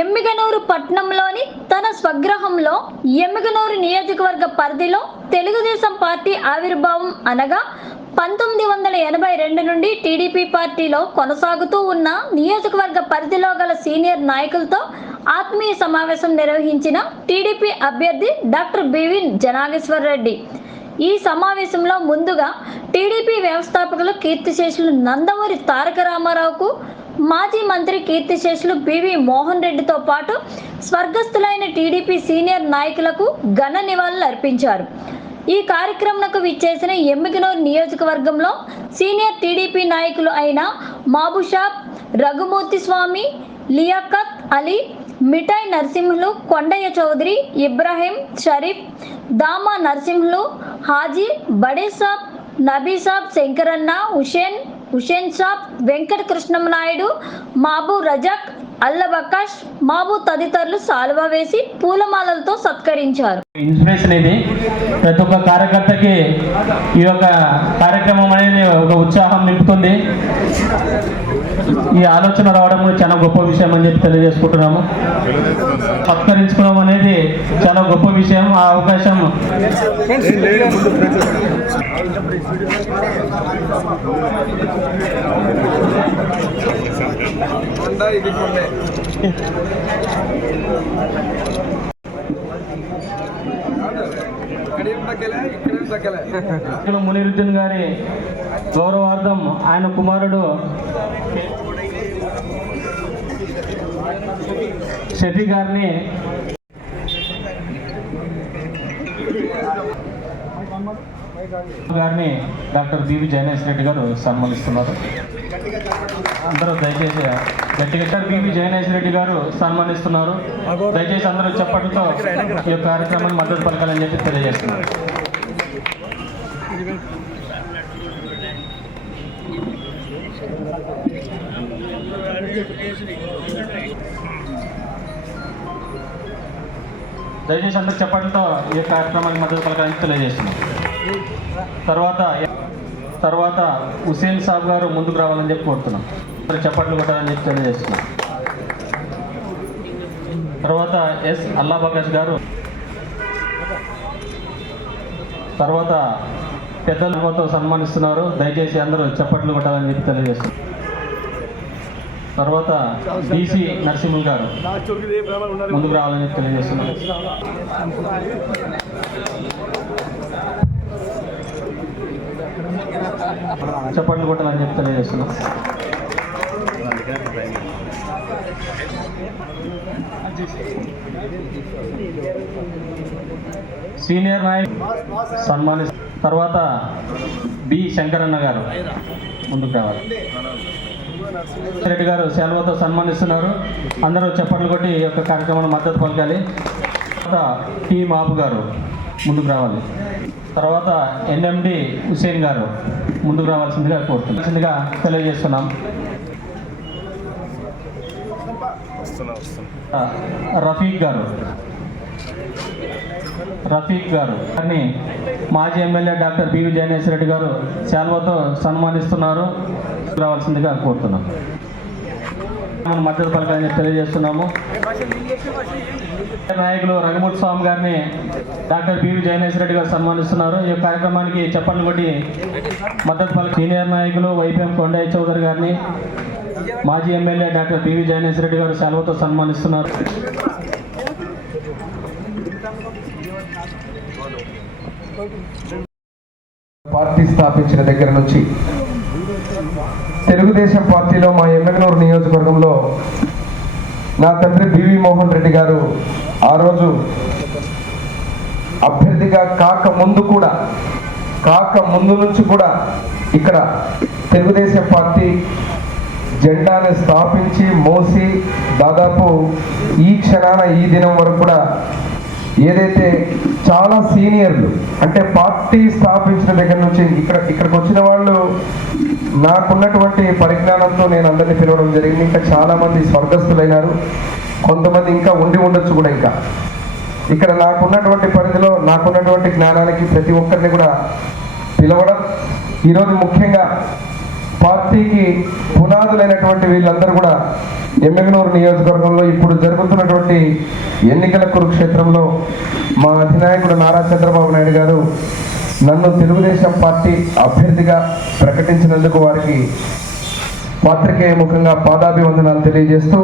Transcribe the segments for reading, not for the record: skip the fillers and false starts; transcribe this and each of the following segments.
ఎమ్మిగనూరు పట్టణంలోని తన స్వగృహంలో ఎమ్మిగనూరు నియోజకవర్గ పరిధిలో తెలుగుదేశం పార్టీ ఆవిర్భావం అనగా 1982 నుండి టీడీపీ పార్టీలో కొనసాగుతూ ఉన్న నియోజకవర్గ పరిధిలో గల సీనియర్ నాయకులతో ఆత్మీయ సమావేశం నిర్వహించిన టీడీపీ అభ్యర్థి డాక్టర్ బివి జనాగేశ్వర్ రెడ్డి. ఈ సమావేశంలో ముందుగా టీడీపీ వ్యవస్థాపకులు కీర్తిశేషులు నందమూరి తారక రామారావుకు, మాజీ మంత్రి కీర్తిశేషులు బివి మోహన్ రెడ్డితో పాటు స్వర్గస్థులైన టీడీపీ సీనియర్ నాయకులకు ఘన నివాళులు అర్పించారు. ఈ కార్యక్రమంకు విచ్చేసిన ఎమ్మిగనూరు నియోజకవర్గంలో సీనియర్ టీడీపీ నాయకులు అయిన మాబుషాబ్, రఘుమూర్తి స్వామి, లియాఖత్ అలీ, మిఠాయి నరసింహులు, కొండయ్య చౌదరి, ఇబ్రాహీం, షరీఫ్, దామా నరసింహులు, హాజీ, బడేసాబ్, నబీసాబ్, శంకరన్న, హుషేన్ సాబ్, వెంకట కృష్ణమనాయుడు, మాబు రజాక్, అల్లబకాష్, మాబు తదితరులు సాల్వా వేసి పూలమాలలతో సత్కరించారు. ఇన్స్పిరేషన్ ఇది ప్రతి ఒక్క కార్యకర్తకి ఈ యొక్క కార్యక్రమం అనేది ఒక ఉత్సాహం నింపుతుంది. ఈ ఆలోచన రావడం చాలా గొప్ప విషయం అని చెప్పి తెలియజేసుకుంటున్నాము. సత్కరించుకోవడం అనేది చాలా గొప్ప విషయం. ఆ అవకాశం మునిరుద్దీన్ గారి గౌరవార్థం ఆయన కుమారుడు షఫీ గారిని డాక్టర్ బివి జయనేశ్వర్ రెడ్డి గారు సన్మానిస్తున్నారు. అందరూ దయచేసి గట్టిగా బివి జయనేశ్వర్ రెడ్డి గారు సన్మానిస్తున్నారు. దయచేసి అందరూ చప్పట్లతో ఈ యొక్క కార్యక్రమాన్ని మద్దతు పలకాలని చెప్పి తెలియజేస్తున్నారు. దయచేసి అందరూ చప్పట్లతో ఈ కార్యక్రమానికి మద్దతు పలకాలని తెలియజేస్తున్నారు. తర్వాత హుసేన్ సాబ్ గారు ముందుకు రావాలని చెప్పి కోరుతున్నాం. చప్పట్లు కొట్టాలని చెప్పి తెలియజేస్తున్నాం. తర్వాత ఎస్ అల్లాబకాష్ గారు, తర్వాత పెద్దలతో సన్మానిస్తున్నారు. దయచేసి అందరూ చప్పట్లు కొట్టాలని చెప్పి తెలియజేస్తున్నారు. తర్వాత బీసీ నరసింహులు గారు ముందుకు రావాలని చెప్పి తెలియజేస్తున్నారు. చప్పట్లు కొట్టాలని చెప్పి తెలియజేస్తున్నాం. సీనియర్ నాయక్ సన్మాని తర్వాత బి శంకరన్న గారు ముందుకు రావాలి. రెడ్డి గారు సెలవుతో సన్మానిస్తున్నారు. అందరూ చప్పట్లు కొట్టి ఈ యొక్క కార్యక్రమాన్ని మద్దతు పలకాలి. తర్వాత టి మాబు గారు ముందుకు రావాలి. తర్వాత ఎన్ఎండి హుసేన్ గారు ముందుకు రావాల్సిందిగా కోరుతుందిగా తెలియజేస్తున్నాం. రఫీక్ గారు కానీ మాజీ MLA doctor BV Jayaneshwar Reddy గారు శాల్వాతో సన్మానిస్తున్నారు. రావాల్సిందిగా కోరుతున్నాం. మనం మద్దతు పలకాలని తెలియజేస్తున్నాము. నాయకులు రఘుమూర్తి స్వామి గారిని డాక్టర్ బివి జయనేశ్వర్ రెడ్డి గారు సన్మానిస్తున్నారు. ఈ కార్యక్రమానికి చప్పట్లు కొట్టి మద్దతు పలక సీనియర్ నాయకులు వైపీఎం కొండయ్య చౌదరి గారిని మాజీ MLA doctor BV Jayaneshwar Reddy గారు సెలవుతో సన్మానిస్తున్నారు. పార్టీ స్థాపించిన దగ్గర నుంచి తెలుగుదేశం పార్టీలో మా ఎమ్మిగనూరు నియోజకవర్గంలో నా తండ్రి బివి మోహన్ రెడ్డి గారు ఆ రోజు అభ్యర్థిగా కాక ముందు నుంచి కూడా ఇక్కడ తెలుగుదేశం పార్టీ జెండాని స్థాపించి మోసి దాదాపు ఈ క్షణాన ఈ దినం వరకు కూడా ఏదైతే చాలా సీనియర్లు అంటే పార్టీ స్థాపించిన దగ్గర నుంచి ఇక్కడికి వచ్చిన వాళ్ళు నాకున్నటువంటి పరిజ్ఞానంతో నేను అందరినీ పిలవడం జరిగింది. ఇంకా చాలామంది స్వర్గస్థులైనారు, కొంతమంది ఇంకా ఉండొచ్చు కూడా. ఇంకా ఇక్కడ నాకున్నటువంటి పరిధిలో నాకున్నటువంటి జ్ఞానానికి ప్రతి ఒక్కరిని కూడా పిలవడం. ఈరోజు ముఖ్యంగా పార్టీకి పునాదులైనటువంటి వీళ్ళందరూ కూడా ఎమ్మిగనూరు నియోజకవర్గంలో ఇప్పుడు జరుగుతున్నటువంటి ఎన్నికల కురుక్షేత్రంలో మా అధినాయకుడు నారా చంద్రబాబు నాయుడు గారు నన్ను తెలుగుదేశం పార్టీ అభ్యర్థిగా ప్రకటించినందుకు వారికి పాత్రికేయ ముఖంగా పాదాభివందనాలు తెలియజేస్తూ,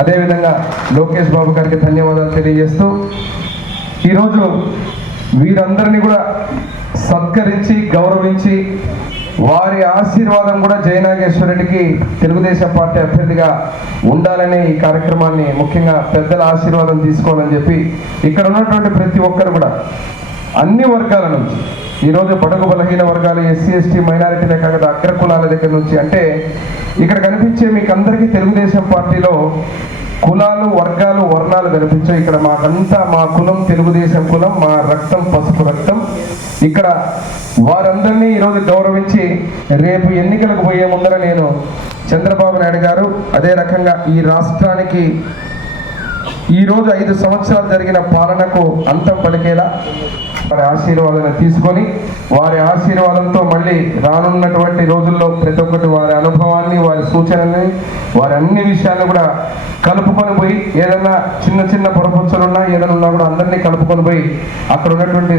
అదేవిధంగా లోకేష్ బాబు గారికి ధన్యవాదాలు తెలియజేస్తూ, ఈరోజు వీరందరినీ కూడా సత్కరించి గౌరవించి వారి ఆశీర్వాదం కూడా జయనాగేశ్వరరెడ్డికి తెలుగుదేశం పార్టీ అభ్యర్థిగా ఉండాలనే ఈ కార్యక్రమాన్ని ముఖ్యంగా పెద్దల ఆశీర్వాదం తీసుకోవాలని చెప్పి ఇక్కడ ఉన్నటువంటి ప్రతి ఒక్కరు కూడా అన్ని వర్గాల నుంచి, ఈరోజు బడుగు బలహీన వర్గాలు, ఎస్సీ ఎస్టీ మైనారిటీలే కాకుండా అగ్రకులాల దగ్గర నుంచి, అంటే ఇక్కడ కనిపించే మీకు అందరికీ తెలుగుదేశం పార్టీలో కులాలు, వర్గాలు, వర్ణాలు కనిపించాయి. ఇక్కడ మాకంతా మా కులం తెలుగుదేశం కులం, మా రక్తం పసుపు రక్తం. ఇక్కడ వారందరినీ ఈరోజు గౌరవించి రేపు ఎన్నికలకు పోయే ముందర నేను చంద్రబాబు నాయుడు గారు అదే రకంగా ఈ రాష్ట్రానికి ఈరోజు 5 సంవత్సరాలు జరిగిన పాలనకు అంతం పలికేలా వారి ఆశీర్వాదాన్ని తీసుకొని వారి ఆశీర్వాదంతో మళ్ళీ రానున్నటువంటి రోజుల్లో ప్రతి ఒక్కటి వారి అనుభవాన్ని, వారి సూచనల్ని, వారి అన్ని విషయాలను కూడా కలుపుకొని పోయి ఏదైనా చిన్న చిన్న పొరపచ్చులున్నా ఏదైనా ఉన్నా కూడా అందరినీ కలుపుకొని పోయి అక్కడ ఉన్నటువంటి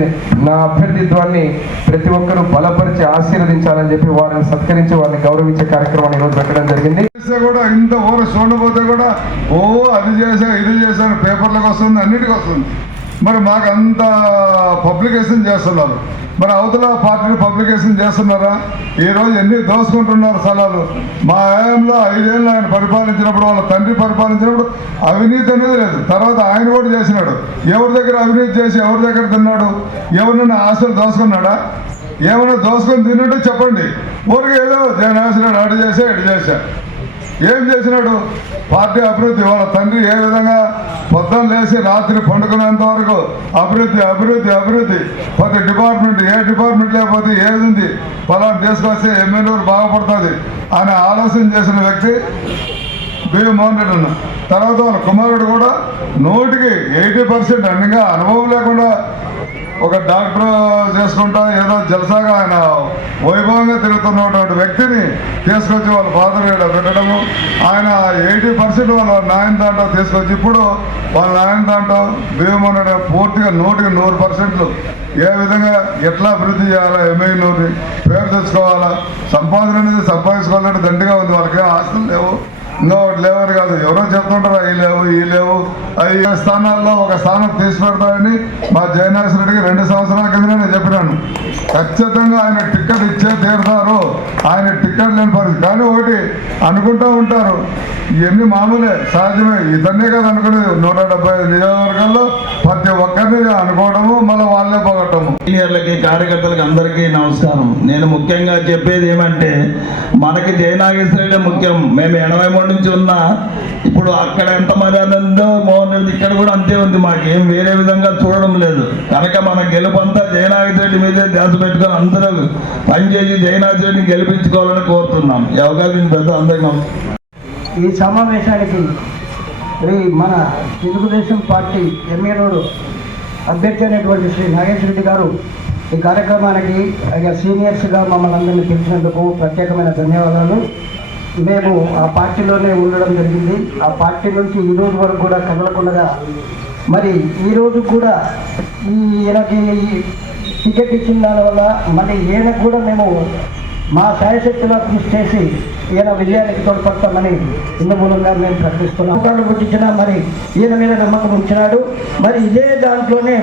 నా అభ్యర్థిత్వాన్ని ప్రతి ఒక్కరూ బలపరిచి ఆశీర్వదించాలని చెప్పి వారిని సత్కరించి వారిని గౌరవించే కార్యక్రమాన్ని ఈరోజు పెట్టడం జరిగింది. కూడా ఇంత ఊరు చూడబోతే కూడా అది చేశా ఇది చేశాను పేపర్లకు వస్తుంది, అన్నిటికీ వస్తుంది. మరి మాకు అంత పబ్లికేషన్ చేస్తున్నారు, మరి అవతల పార్టీలు పబ్లికేషన్ చేస్తున్నారా? ఈరోజు ఎన్ని దోసుకుంటున్నారు స్థలాలు. మా హయాంలో 5 ఏళ్ళు ఆయన పరిపాలించినప్పుడు, వాళ్ళ తండ్రి పరిపాలించినప్పుడు అవినీతి అనేది లేదు. తర్వాత ఆయన కూడా చేసినాడు. ఎవరి దగ్గర అవినీతి చేసి ఎవరి దగ్గర తిన్నాడు? ఎవరినైనా ఆస్తులు దోసుకున్నాడా? ఏమైనా దోసుకొని తిన్నట్టు చెప్పండి. ఊరికి ఏదో జగన్ అటు చేసా ఇటు చేశా, ఏం చేసినాడు? పార్టీ అభివృద్ధి. వాళ్ళ తండ్రి ఏ విధంగా పొద్దున్న లేచి రాత్రి పండుకునేంత వరకు అభివృద్ధి అభివృద్ధి అభివృద్ధి. ప్రతి డిపార్ట్మెంట్, ఏ డిపార్ట్మెంట్ లేకపోతే ఏది ఉంది ఫలాన్ని తీసుకొస్తే ఎమ్మెల్యేలు బాగుపడుతుంది అని ఆలోచన చేసిన వ్యక్తి బివి మోహన్ రెడ్డి అన్న. తర్వాత వాళ్ళ కుమారుడు కూడా 100కి 80% అన్నిగా అనుభవం లేకుండా ఒక డాక్టర్ చేసుకుంటా ఏదో జలసాగా ఆయన వైభవంగా తిరుగుతున్నటువంటి వ్యక్తిని తీసుకొచ్చి వాళ్ళ ఫాదర్ ఇక్కడ పెట్టడము, ఆయన 80% వాళ్ళ నాయన దాంట్లో తీసుకొచ్చి ఇప్పుడు వాళ్ళ నాయన దాంట్లో భీమోహన్ పూర్తిగా 100కి 100% ఏ విధంగా ఎట్లా అభివృద్ధి చేయాలా, ఎమ్మెల్యేని పేరు తెచ్చుకోవాలా, సంపాదన అనేది సంపాదించుకోవాలంటే దండిగా ఉంది. వాళ్ళకి ఆస్తులు లేవు, ఇంకా ఒకటి లేవని కాదు, ఎవరో చెప్తుంటారు అవి లేవు ఈ లేవు. 5 స్థానాల్లో ఒక స్థానం తీసి పెడతామని మా జయనాగేశ్వరరెడ్డికి 2 సంవత్సరాల కింద నేను చెప్పినాను. ఖచ్చితంగా ఆయన టికెట్ ఇచ్చే తీరుతారు. ఆయన టికెట్ లేని పరిస్థితి. కానీ ఒకటి అనుకుంటూ ఉంటారు, ఇవన్నీ మామూలే, సహజమే. ఇతన్నే కదా అనుకునేది. 175 నియోజకవర్గాల్లో ప్రతి ఒక్కరిని అనుకోవడము, మళ్ళీ వాళ్ళే పోగొట్టము. సీనియర్లకి, కార్యకర్తలకి అందరికీ నమస్కారం. నేను ముఖ్యంగా చెప్పేది ఏమంటే, మనకి జయనాగేశ్వరరెడ్డి ముఖ్యం. మేము 83 నుంచి ఉన్నా, ఇప్పుడు అక్కడ ఎంత మర్యాద ఉందో మోహన్ రెడ్డి ఇక్కడ కూడా అంతే ఉంది. మాకేం వేరే విధంగా చూడడం లేదు. కనుక మన గెలుపంతా జయనాగేశ్వరరెడ్డి మీదే ధ్యాస పెట్టుకొని అందరూ పనిచేసి జయనాగేశ్వరరెడ్డిని గెలిపించుకోవాలని కోరుతున్నాం. ఈ అవకాశం పెద్ద అందరికీ ఈ సమావేశానికి మన తెలుగుదేశం పార్టీ ఎమ్మెల్యేలు అభ్యర్థి అయినటువంటి శ్రీ నాగేశ్వరరెడ్డి గారు ఈ కార్యక్రమానికి సీనియర్స్గా మమ్మల్ని అందరినీ పిలిచినందుకు ప్రత్యేకమైన ధన్యవాదాలు. మేము ఆ పార్టీలోనే ఉండడం జరిగింది. ఆ పార్టీ నుంచి ఈ రోజు వరకు కూడా కదలకుండా, మరి ఈరోజు కూడా ఈయనకి టికెట్ ఇచ్చిన దానివల్ల మళ్ళీ ఈయనకు కూడా మేము మా శాయశక్తిలో కృషి చేసి ఈయన విజయానికి తోడ్పడతామని ఇందు మూలంగా మేము ప్రకటిస్తున్నాం. అవకాశం పుట్టించినా మరి ఈయన మీద నమ్మకం ఉంచినాడు. మరి ఇదే దాంట్లోనే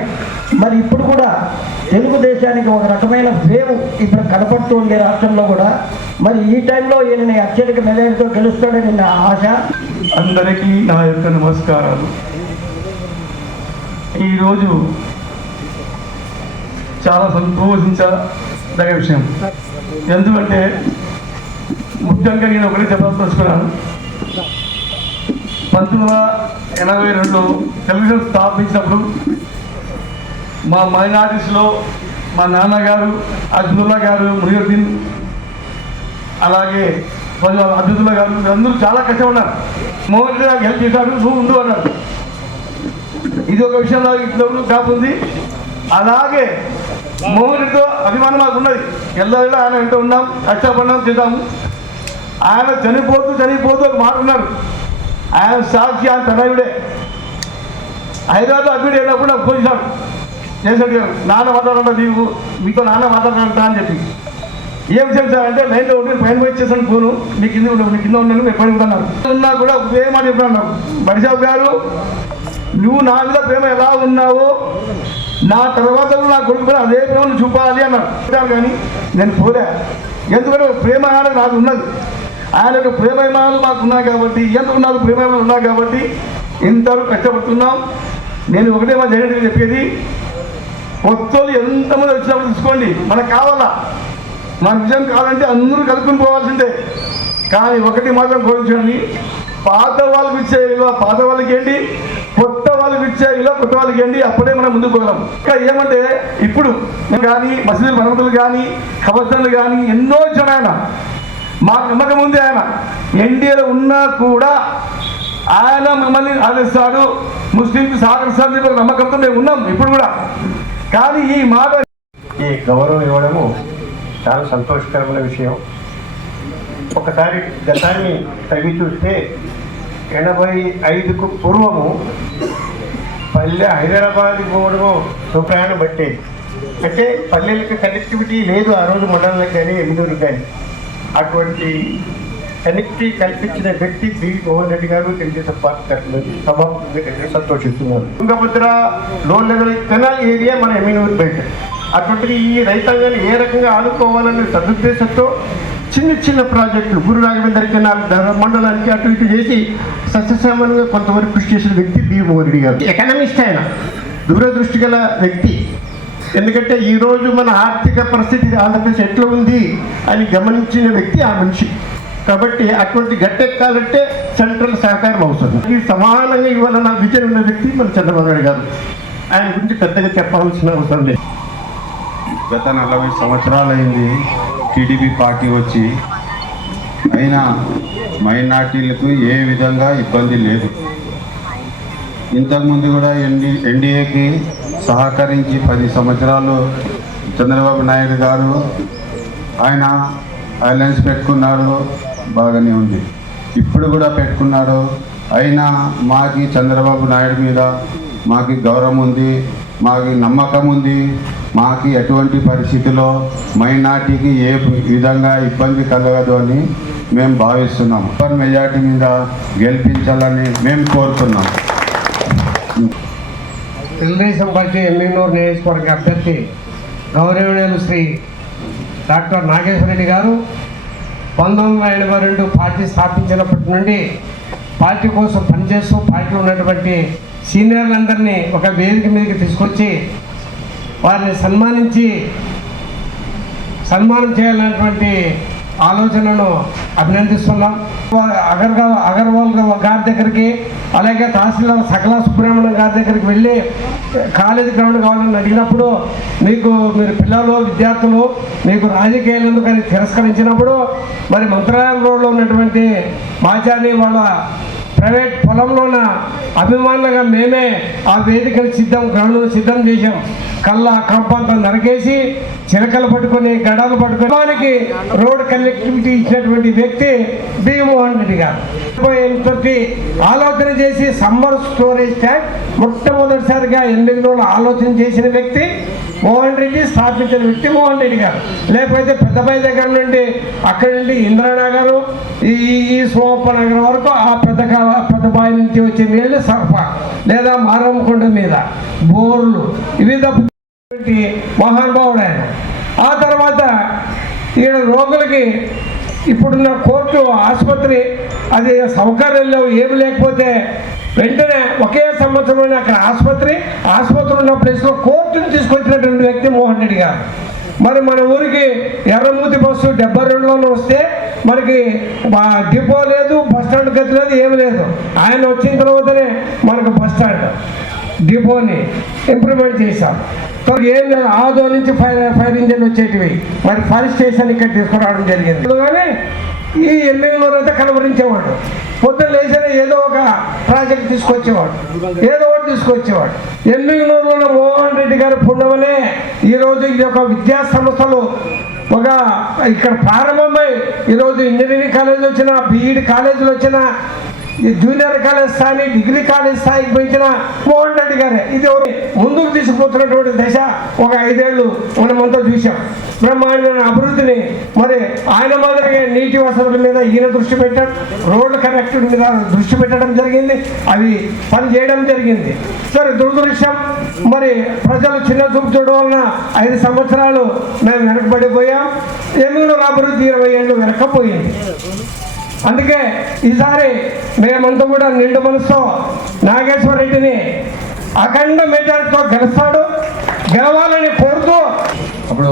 మరి ఇప్పుడు కూడా తెలుగుదేశానికి ఒక రకమైన వేవ్ ఇప్పుడు కనపడుతూ ఉంది రాష్ట్రంలో కూడా. మరి ఈ టైంలో ఈయనని అత్యధిక మెజారిటీతో గెలుస్తాడని నా ఆశ. అందరికీ నా యొక్క నమస్కారాలు. ఈరోజు చాలా సంతోషించదగ్గ విషయం. ఎందుకంటే ముఖ్యంగా నేను ఒకటే చెప్పదలుచుకున్నాను. 1982 తెలుగుదేశం స్థాపించినప్పుడు మా మైనారిటీస్లో మా నాన్నగారు అబ్దుల్లా గారు, మునియుద్దీన్, అలాగే అబ్దుల్లా గారు అందరూ చాలా కష్టపడ్డారు. మోహన్ రెడ్డి నాకు హెల్ప్ చేశాడు, నువ్వు ఉండు అన్నారు. ఇది ఒక విషయంలో ఇంట్లో కాపుంది. అలాగే మోహన్ రెడ్డితో అభిమానం మాకు ఉన్నది. ఎల్లవేళ ఆయన వెంట ఉన్నాం, కష్టపడినాం, చేద్దాము. ఆయన చనిపోతూ ఒక మాట ఉన్నాడు. ఆయన సాక్షి, ఆయన తనయుడే. హైదరాబాద్లో అడ్మిట్ అయినప్పుడు నాకు ఫోన్ చేశాడు గారు, నాన్న మాట్లాడంట, మీతో నాన్న మాట్లాడాలంట అని చెప్పి. ఏం విషయం సార్ అంటే, లైన్లో ఉండి పైన పోయి చేశాను ఫోను, నీ కింద ఉన్నాను, నేను పైన ఉన్నాను. ఉన్నా కూడా ఒకే మాట చెప్పాను నాకు, బడిసాబు గారు నువ్వు నా మీద ప్రేమ ఎలా ఉన్నావో నా తర్వాత నా కొడుకు కూడా అదే ప్రేమను చూపాలి అన్నాడు. కానీ నేను పోలే, ఎందుకంటే ప్రేమ నాకు ఉన్నది, ఆయన యొక్క ప్రేమలు మాకు ఉన్నాయి కాబట్టి, ఎందుకు నాకు ప్రేమలు ఉన్నాయి కాబట్టి ఇంతవరకు కష్టపడుతున్నాం. నేను ఒకటే మా జగన్ చెప్పేది, కొత్తలు ఎంతమంది వచ్చినప్పుడు తీసుకోండి, మనకు కావాలా, మన విజయం కావాలంటే అందరూ కలుపుకుని పోవాల్సిందే. కానీ ఒకటి మాత్రం కోరించండి, పాత వాళ్ళకి ఇచ్చే విలువ పాత వాళ్ళకి ఏంటి, కొత్త వాళ్ళకి ఇచ్చే విలువ కొత్త వాళ్ళకి ఏంటి, అప్పుడే మనం ముందుకు పోగలం. ఇంకా ఏమంటే ఇప్పుడు కానీ మసీదు మరమ్మతులు కానీ కబర్దాన్లు కానీ ఎన్నో ఇచ్చాడు ఆయన. మాకు నమ్మకం ఉంది, ఆయన ఎన్డీఏలో ఉన్నా కూడా ఆయన మిమ్మల్ని ఆదరిస్తాడు, ముస్లింకి సహకరిస్తాడు నమ్మకంతో మేము ఉన్నాం ఇప్పుడు కూడా. కానీ ఈ మాట, ఈ గౌరవం ఇవ్వడము చాలా సంతోషకరమైన విషయం. ఒకసారి గతాన్ని తవ్వి చూస్తే 85కు పూర్వము పల్లె హైదరాబాద్ పోవడము సుప్రయాణం పట్టేది. అంటే పల్లెలకి కనెక్టివిటీ లేదు ఆ రోజు, మండలాలకు కానీ ఎమ్మిదూరు కానీ. అటువంటి కనెక్టివిటీ కల్పించిన వ్యక్తి బి మోహన్ రెడ్డి గారు తెలుగుదేశం పార్టీ తరఫున సంతోషిస్తున్నారు. తుంగభద్ర లో లెవెల్ కెనాల్ ఏరియా మన ఎమ్మినూరు బయట. అటువంటిది ఈ రైతాంగాన్ని ఏ రకంగా ఆదుకోవాలనే సదుద్దేశంతో చిన్న ప్రాజెక్టులు గురు రాఘవేంద్ర కెనాల్ మండలానికి అటు ఇటు చేసి సస్యశ్యామలంగా కొంతవరకు కృషి చేసిన వ్యక్తి బి మోహన్ రెడ్డి గారు. ఎకనామిస్ట్ ఆయన, దూరదృష్టి గల వ్యక్తి. ఎందుకంటే ఈరోజు మన ఆర్థిక పరిస్థితి ఆంధ్రప్రదేశ్ ఎట్లా ఉంది అని గమనించిన వ్యక్తి ఆ మనిషి. కాబట్టి అటువంటి గట్టెక్కాలంటే సెంట్రల్ సహకారం అవసరం. ఇది సమానంగా ఇవ్వాలన్న విజన్ ఉన్న వ్యక్తి మన చంద్రబాబు నాయుడు గారు. ఆయన గురించి పెద్దగా చెప్పాల్సిన అవసరం లేదు. గత 40 సంవత్సరాలైంది టీడీపీ పార్టీ వచ్చి, అయినా మైనార్టీలకు ఏ విధంగా ఇబ్బంది లేదు. ఇంతకుముందు కూడా ఎన్డీఏకి సహకరించి 10 సంవత్సరాలు చంద్రబాబు నాయుడు గారు ఆయన అలయన్స్ పెట్టుకున్నాడు, బాగానే ఉంది. ఇప్పుడు కూడా పెట్టుకున్నాడు. అయినా మాకి చంద్రబాబు నాయుడు మీద మాకి గౌరవం ఉంది, మాకి నమ్మకం ఉంది. మాకి ఎటువంటి పరిస్థితిలో మైనార్టీకి ఏ విధంగా ఇబ్బంది కలగదు అని మేము భావిస్తున్నాం. మెజార్టీ మీద గెలిపించాలని మేము కోరుతున్నాం. తెలుగుదేశం పార్టీ ఎమ్మిగనూరు నియోజకవర్గ అభ్యర్థి గౌరవనీయులు శ్రీ డాక్టర్ నాగేశ్వర రెడ్డి గారు 1982 పార్టీ స్థాపించినప్పటి నుండి పార్టీ కోసం పనిచేస్తూ పార్టీలో ఉన్నటువంటి సీనియర్లందరినీ ఒక వేదిక మీదకి తీసుకొచ్చి వారిని సన్మానం చేయాలనేటువంటి ఆలోచనను అభినందిస్తున్నాం. అగర్వాల్ గారి దగ్గరికి, అలాగే తహసీల్దార్ సకల సుబ్రహ్మణ్యం గారి దగ్గరికి వెళ్ళి కాలేజీ గ్రౌండ్ కావాలని అడిగినప్పుడు మీరు పిల్లలు విద్యార్థులు మీకు రాజకీయాలు ఎందుకని తిరస్కరించినప్పుడు మరి మంత్రాలయం రోడ్లో ఉన్నటువంటి మాచాని వాళ్ళ ప్రైవేట్ పొలంలోన అభిమానులుగా మేమే ఆ వేదికను గ్రౌండ్ను సిద్ధం చేశాం. కంపంతా నరికేసి చిలకలు పట్టుకొని గడాలు పట్టుకొని దానికి రోడ్ కనెక్టివిటీ ఇచ్చినటువంటి వ్యక్తి బి మోహన్ రెడ్డి గారు. ఆలోచన చేసి సమ్మర్ స్టోరేజ్ ట్యాంక్ మొట్టమొదటిసారిగా 8 రోజులు ఆలోచన చేసిన వ్యక్తి మోహన్ రెడ్డి, స్థాపించిన వ్యక్తి మోహన్ రెడ్డి గారు. లేకపోతే పెద్దబాయి దగ్గర నుండి అక్కడి నుండి ఇంద్రానగర్ ఈ సోమప్ప నగర్ వరకు ఆ పెద్దబాయి నుంచి వచ్చే నీళ్ళు సరఫరా లేదా మారమ్మకొండ మీద బోర్లు ఇవి మహానుభావుడు ఆయన. ఆ తర్వాత ఈయన రోగులకి ఇప్పుడున్న కోర్టు ఆసుపత్రి అది సౌకర్యాలు ఏమి లేకపోతే వెంటనే ఒకే సంవత్సరంలోనే అక్కడ ఆసుపత్రి ఉన్న ప్లేస్లో కోర్టును తీసుకొచ్చినటువంటి వ్యక్తి మోహన్ రెడ్డి గారు. మరి మన ఊరికి ఎర్రమూతి బస్సు 72లోనే వస్తే మనకి డిపో లేదు, బస్టాండ్ గతి లేదు, ఏమి లేదు. ఆయన వచ్చిన తర్వాతనే మనకు బస్టాండ్ డిపోని ఇంప్రూవ్మెంట్ చేశాం. ఏం లేదు, ఆదో నుంచి ఫైర్ ఇంజన్ వచ్చేటివి, మరి ఫైర్ స్టేషన్ ఇక్కడ తీసుకురావడం జరిగింది. కానీ ఈ ఎమ్మెల్యేలు అయితే కలవరించేవాడు, పొద్దున్న లేచిన ఏదో ఒక ప్రాజెక్ట్ తీసుకొచ్చేవాడు, ఏదో ఒకటి తీసుకొచ్చేవాడు. ఎమ్మెల్యేలో మోహన్ రెడ్డి గారి పుణ్యమనే ఈరోజు ఈ యొక్క విద్యా సంస్థలు ఒక ఇక్కడ ప్రారంభమై ఈరోజు ఇంజనీరింగ్ కాలేజీలు వచ్చిన, బీఈడి కాలేజీలు వచ్చిన, ఈ జూనియర్ కాలేజ్ స్థాయి, డిగ్రీ కాలేజ్ స్థాయికి పెంచిన మోహన్ రెడ్డి గారే ఇది ముందుకు తీసుకుపోతున్నటువంటి దశ. ఒక 5 ఏళ్ళు మనమంతా చూసాం బ్రహ్మాండమైన అభివృద్ధిని. మరి ఆయన మాదిరిగా నీటి వసతుల మీద ఈయన దృష్టి పెట్టడం, రోడ్ల కనెక్టివిటీ మీద దృష్టి పెట్టడం జరిగింది, అవి పని చేయడం జరిగింది. సరే, దురదృష్టం మరి ప్రజలు చిన్న చూపు చూడడం వలన 5 సంవత్సరాలు మేము వెనకబడిపోయాం. ఎమ్మెల్యేల అభివృద్ధి 20 ఏళ్ళు వెనకపోయింది. అందుకే ఈసారి మేమంతా కూడా నిండు మనసుతో నాగేశ్వర రెడ్డిని అఖండ మెజార్టీతో గెలవాలని కోరుతూ, అప్పుడు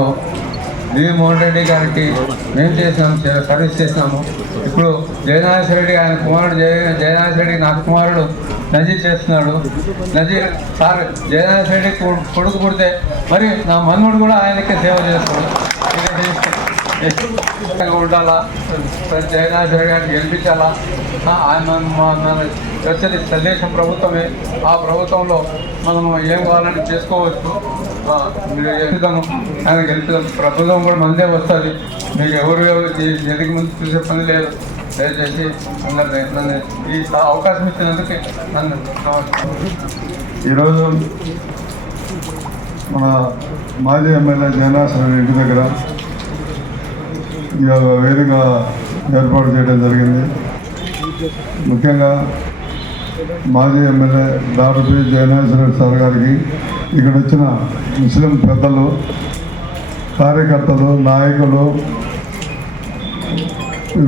మోహన్ రెడ్డి గారికి మేము చేసినాము, సర్వీస్ చేసినాము. ఇప్పుడు జయనాగేశ్వర రెడ్డి ఆయన కుమారుడు జయనాగేశ్వర రెడ్డి నా కుమారుడు నజీర్ చేస్తున్నాడు. నజీర్ సార్ జయనాగేశ్వర రెడ్డి కొడుకు పుడితే మరి నా మన్నుడు కూడా ఆయనకే సేవ చేస్తున్నాడు. ఉండాలా, జయనాగేశ్వర గారిని గెలిపించాలా. ఆయన వచ్చేది తెలుగుదేశం ప్రభుత్వమే. ఆ ప్రభుత్వంలో మనం ఏం కావాలంటే చేసుకోవచ్చు. ఆయన గెలిపిద్దాం. ప్రభుత్వం కూడా మందే వస్తుంది. మీకు ఎవరు ఎదిగి ముందు చూసే పని లేదు. దయచేసి నన్ను ఈ అవకాశం ఇచ్చినందుకు నన్ను ఈరోజు మన మాజీ ఎమ్మెల్యే జయనాగేశ్వర ఇంటి దగ్గర ఈ వేదిక ఏర్పాటు చేయడం జరిగింది. ముఖ్యంగా మాజీ MLA doctor P Jayanageswara sir గారికి, ఇక్కడ వచ్చిన ముస్లిం పెద్దలు, కార్యకర్తలు, నాయకులు,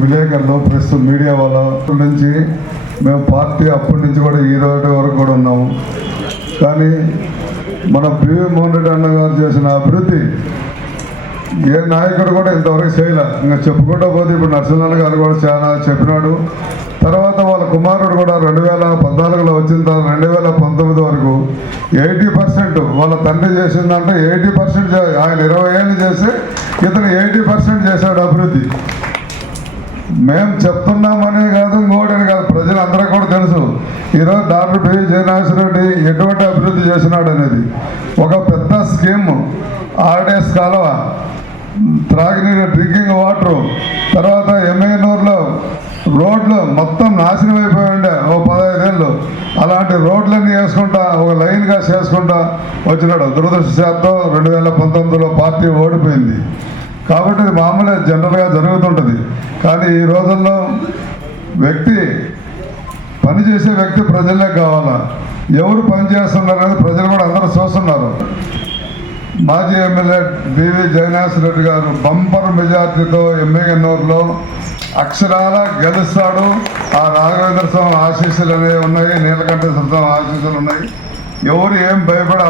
విలేకరులు, ప్రెస్ మీడియా వాళ్ళ నుంచి మేము పార్టీ అప్పటి నుంచి కూడా ఈ రోజు వరకు కూడా ఉన్నాము. కానీ మన పివి మోహన్ రెడ్డి అన్న గారు చేసిన అభివృద్ధి ఏ నాయకుడు కూడా ఇంతవరకు చేయలే. ఇంకా చెప్పుకుంటూ పోతే ఇప్పుడు నరసింహన్ గారు కూడా చాలా చెప్పినాడు. తర్వాత వాళ్ళ కుమారుడు కూడా 2014లో వచ్చిన తర్వాత 2019 వరకు 80% వాళ్ళ తండ్రి చేసిందంటే 80% ఆయన 20 ఏళ్ళు చేసి ఇతను 80% చేశాడు అభివృద్ధి. మేము చెప్తున్నామనే కాదు, ఇంకోటని కాదు, ప్రజలందరూ కూడా తెలుసు. ఈరోజు డాక్టర్ పి జయనాగేశ్వర రెడ్డి ఎటువంటి అభివృద్ధి చేసినాడు అనేది. ఒక పెద్ద స్కీమ్ ఆర్డీఎస్ కాలువ, త్రాగినీరు, డ్రింకింగ్ వాటరు, తర్వాత ఎమ్మెగనూరులో రోడ్లు మొత్తం నాశనం అయిపోయి ఉండే ఓ 15 ఏళ్ళు. అలాంటి రోడ్లన్నీ వేసుకుంటా ఒక లైన్గా చేసుకుంటా వచ్చినాడు. దురదృష్టశాత్తు 2019లో పార్టీ ఓడిపోయింది. కాబట్టి ఇది మామూలుగా జనరల్గా జరుగుతుంటుంది. కానీ ఈ రోజుల్లో పనిచేసే వ్యక్తి ప్రజలే కావాలా. ఎవరు పని చేస్తున్నారు అనేది ప్రజలు కూడా అందరూ చూస్తున్నారు. మాజీ ఎమ్మెల్యే బివి జయనాగేశ్వర రెడ్డి గారు బంపర్ మెజార్టీతో ఎమ్మెగనూరులో అక్షరాల గెలుస్తాడు. ఆ రాఘవేంద్ర స్వామి ఆశీస్సులు అనేవి ఉన్నాయి, నీలకంఠేశ్వర స్వామి ఆశీస్సులు ఉన్నాయి. ఎవరు ఏం భయపడే